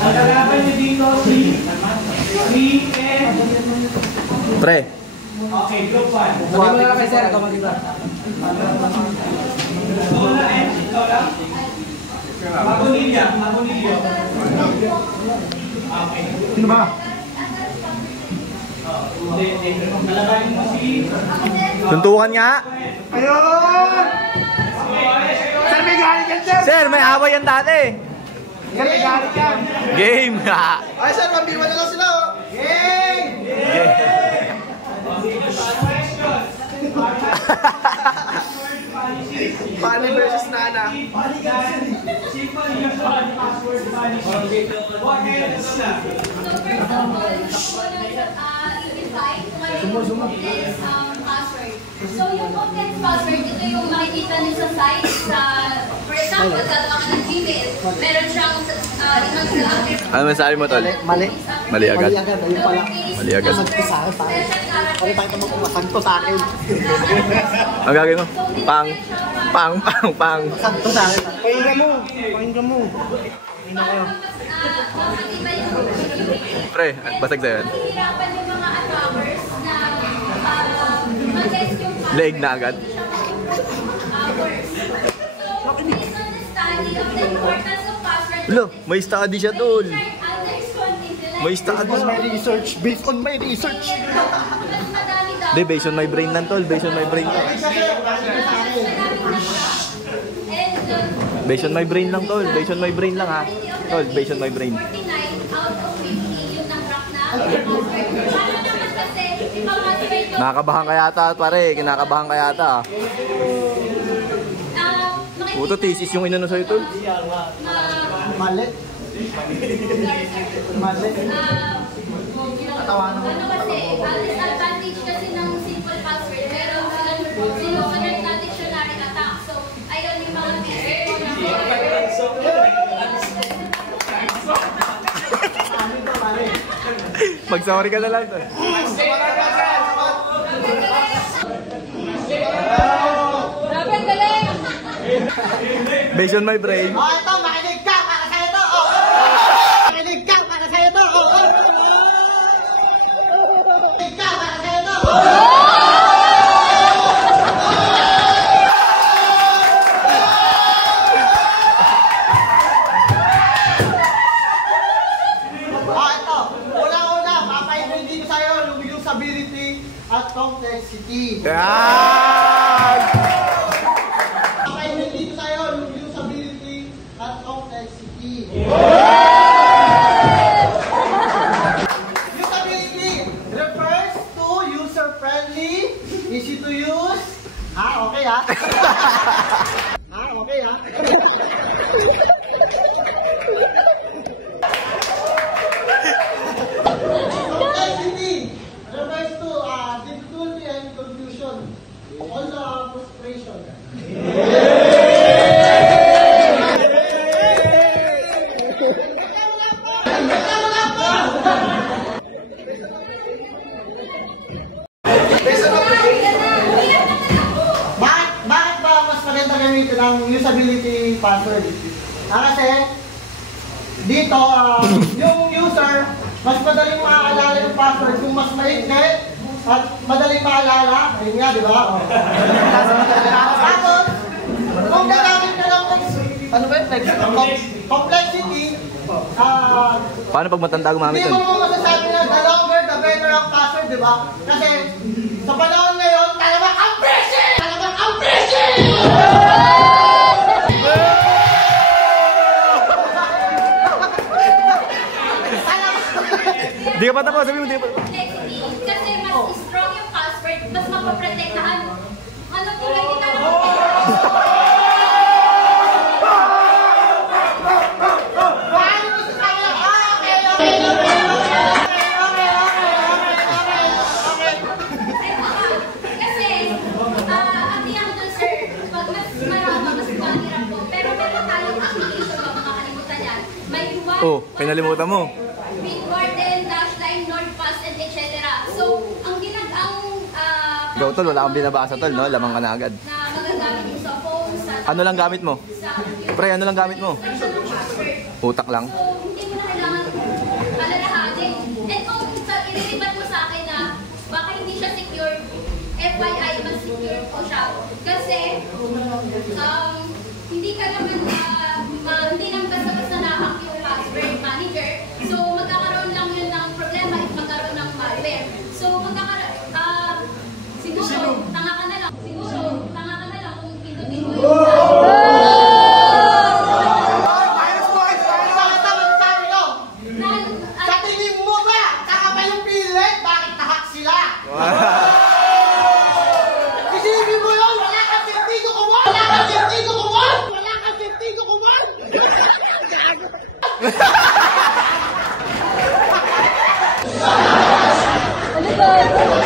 Ang kalaban niyo dito si and... Pre. Okay, group 1. Sabi mo lang kay Sir, ikaw mag-iba. Una and ikaw lang? Magunilya. Okay. Sino ba? Nalabanin mo si... Tuntukan nga. Ayun! Sir, may galit yan, Sir! Sir, may away yan dati. Sir, may galit yan! Game. Ay, Sir, mabiwan na lang sila, oh! Game! Pani versus Nana. Simple usual password punishment. Go ahead. So first of all, i-define kung ano yung password. So yung content password, ito yung makikita niyo sa site. For example, gagawa ka ng Gmail. Meron siyang limang Ano masabi mo, Tol? Mali. Mali agad. Ayun pala. Mali agad. Masagto sa akin. Ano tayo naman kung masagto sa akin? Ang gagawin mo? Pang. Masagto sa akin. Pakinggan mo. Hina kayo. Pre, basag sa'yo. Hihirapan yung mga attackers na mag-test yung password. Leeg na agad. Words. So, based on the study of the importance of password, Lo, may study siya, Tol. May study. Based on my research. Hindi, based on my brain lang, Tol. Based on my brain lang. Based on my brain lang, Tol. Based on my brain lang, ha. Tol, based on my brain. 49 out of 50 yung nag-rock na password. Para naman kasi, ipang-password yung... Nakakabahan ka yata, pare. Kinakabahan ka yata. Puto, thesis yung inano sa'yo, Tol. Mali. Ano kasi, disadvantage kasi ng simple password. Pero sinusunod na dictionary attack. So, ayun yung mga Mag-sorry ka na lang, Tol. Grabe, ang galing! Based on my brain. Oh, ito, makinig ka para sa'yo to. Makinig ka para sa'yo to. Makinig ka para sa'yo to. Oh, ito. Una-una, papainin dito sa'yo yung usability at complexity. Yan! Papainin dito sa'yo yung usability at complexity. Usability refers to user-friendly, easy to use. Okay ha? Okay ha? Complexity refers to difficulty and confusion. Also frustration. Bakit ba mas maganda gamitin ang usability password? Kasi dito, yung user, mas madaling maaalala yung password kung mas maikli at madaling maalala. Ayun nga, di ba? Tapos, kung gagamit ka lang ng ano ba yung complexity, Paano pag matanda gumamit hindi yun? mo masasabi na the longer, the better ang password, di ba? Kasi sa panahon ngayon, talagang ang busy! Talagang ang busy! Di ka pa tapos, sabi mo, di ka pa. Complexity. Kasi mas strong yung password, mas mapaprotektahan. Ano kung hindi ka na Oh, pinalimutan mo. Bitwarden, Dashline, NordPass, and etc. So, ang Ikaw, Tol, wala kang binabasa, Tol, no? Lamang ka na agad. na magagamit mo sa phone, sa Ano lang gamit mo? sa computer. Pre, ano lang gamit mo? Section ng password. Utak lang. So, hindi mo na kailangan alalahanin. And kung ililipat mo sa akin na baka hindi siya secure, FYI, mas secure po siya. Kasi, hindi ka naman, hindi naman basta-basta na-hack yung password manager. So, magkakaroon lang yun ng problema if magkaroon ng malware. So, siguro, tanga ka na lang. Kung pindutin mo yung Sa tingin mo ba, kakaba yung pilit, bakit nahack sila? Isipin mo yun, wala kang sentido kumon! Wala kang sentido kumon! Wala kang sentido kumon! Ano ba?